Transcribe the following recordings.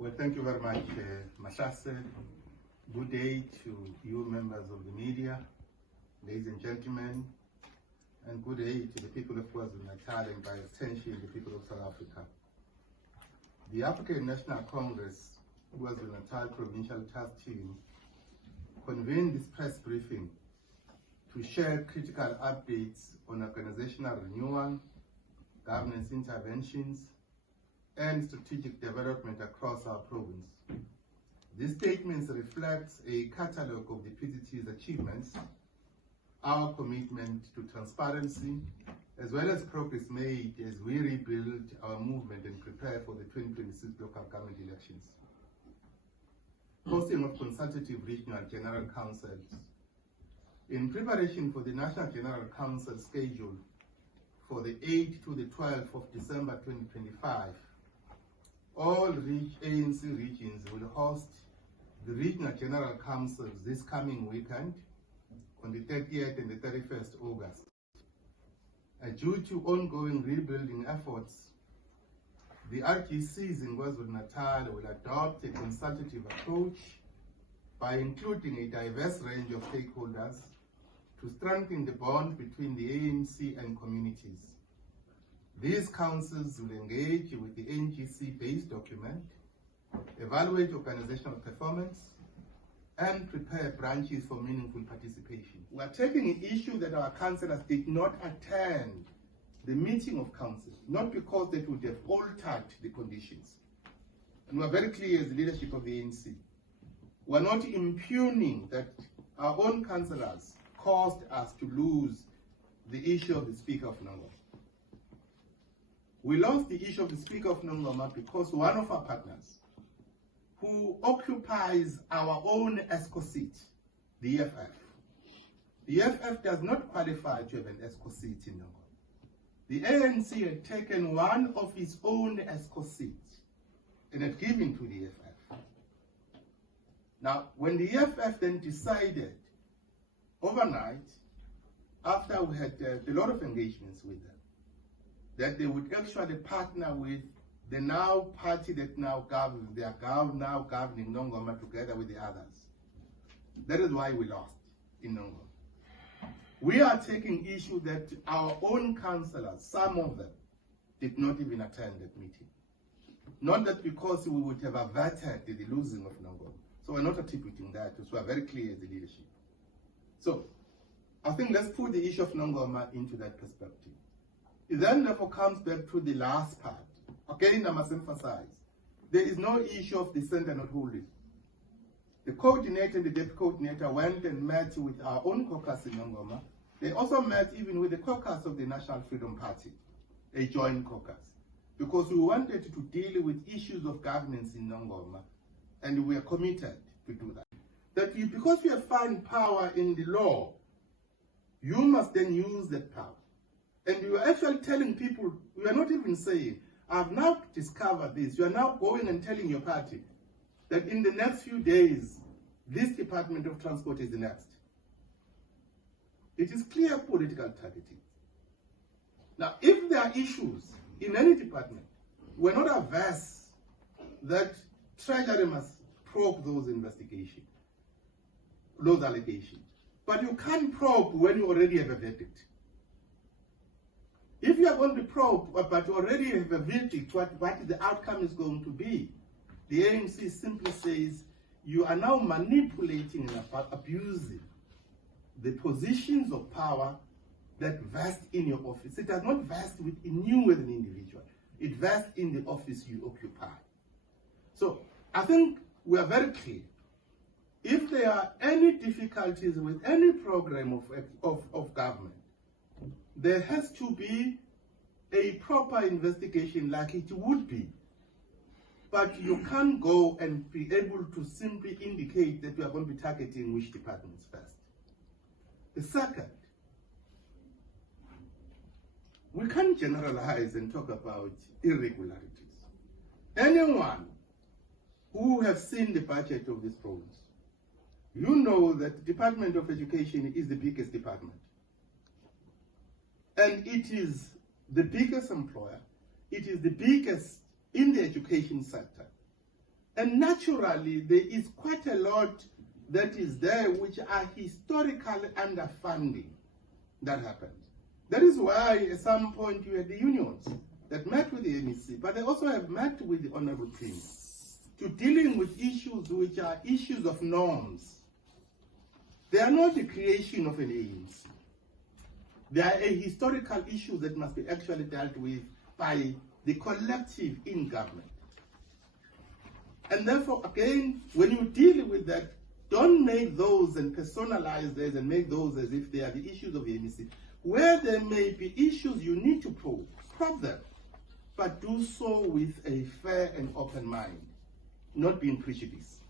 Well, thank you very much, Mashase. Good day to you members of the media, ladies and gentlemen, and good day to the people of KwaZulu-Natal and by extension the people of South Africa. The African National Congress KwaZulu-Natal Provincial Task Team convened this press briefing to share critical updates on organizational renewal, governance interventions, and strategic development across our province. These statements reflects a catalogue of the PTT's achievements, our commitment to transparency, as well as progress made as we rebuild our movement and prepare for the 2026 local government elections. Hosting of consultative regional general councils. In preparation for the National General Council scheduled for the 8th to the 12th of December 2025, all ANC regions will host the Regional General Councils this coming weekend on the 30th and the 31st August. Due to ongoing rebuilding efforts, the RGCs in KwaZulu-Natal will adopt a consultative approach by including a diverse range of stakeholders to strengthen the bond between the ANC and communities. These councils will engage with the NGC-based document, evaluate organizational performance, and prepare branches for meaningful participation. We are taking an issue that our councillors did not attend the meeting of council, not because they would have altered the conditions. And we are very clear as the leadership of the ANC. We are not impugning that our own councillors caused us to lose the issue of the Speaker of Nongoma. We lost the issue of the Speaker of Nongoma because one of our partners, who occupies our own ESCO seat, the EFF does not qualify to have an ESCO seat in Nongoma. The ANC had taken one of its own ESCO seats and had given to the EFF. Now, when the EFF then decided overnight, after we had a lot of engagements with them, that they would actually partner with the now party that now governs, they are now governing Nongoma together with the others. That is why we lost in Nongoma. We are taking issue that our own councillors, some of them, did not even attend that meeting. Not that because we would have averted the losing of Nongoma. So we're not attributing that, so we're very clear as the leadership. So I think let's put the issue of Nongoma into that perspective. It then therefore comes back to the last part. Again, I must emphasize, there is no issue of the center not holding. The coordinator and the deputy coordinator went and met with our own caucus in Nongoma. They also met even with the caucus of the National Freedom Party, a joint caucus, because we wanted to deal with issues of governance in Nongoma, and we are committed to do that. Because we have found power in the law, you must then use that power. And you are actually telling people, you are not even saying, I've now discovered this. You are now going and telling your party that in the next few days, this Department of Transport is the next. It is clear political targeting. Now, if there are issues in any department, we're not averse that Treasury must probe those investigations, those allegations. But you can't probe when you already have a verdict. If you are going to probe, but you already have a verdict, what the outcome is going to be, the ANC simply says, you are now manipulating and abusing the positions of power that vest in your office. It does not vest within you as an individual. It vests in the office you occupy. So I think we are very clear. If there are any difficulties with any program of government, there has to be a proper investigation like it would be. But you can't go and be able to simply indicate that we are going to be targeting which departments first. The second, we can't generalize and talk about irregularities. Anyone who has seen the budget of this province, you know that the Department of Education is the biggest department. And it is the biggest employer. It is the biggest in the education sector. And naturally, there is quite a lot that is there which are historical underfunding that happened. That is why at some point you had the unions that met with the MEC, but they also have met with the Honorable King to dealing with issues which are issues of norms. They are not the creation of an ANC. They are a historical issue that must be actually dealt with by the collective in government. And therefore, again, when you deal with that, don't make those and personalize those and make those as if they are the issues of the MEC. Where there may be issues you need to probe them, but do so with a fair and open mind, not being prejudiced.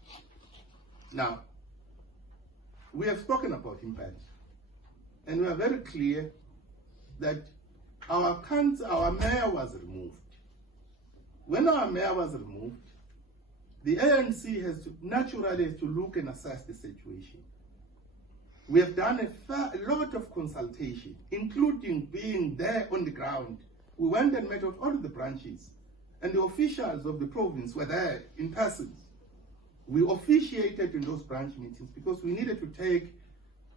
Now, we have spoken about impact, and we are very clear that our mayor was removed. When our mayor was removed, the ANC has to naturally look and assess the situation. We have done a lot of consultation, including being there on the ground. We went and met with all of the branches, and the officials of the province were there in person. We officiated in those branch meetings because we needed to take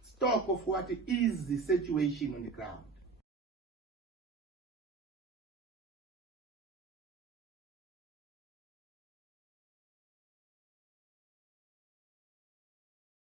stock of what is the situation on the ground.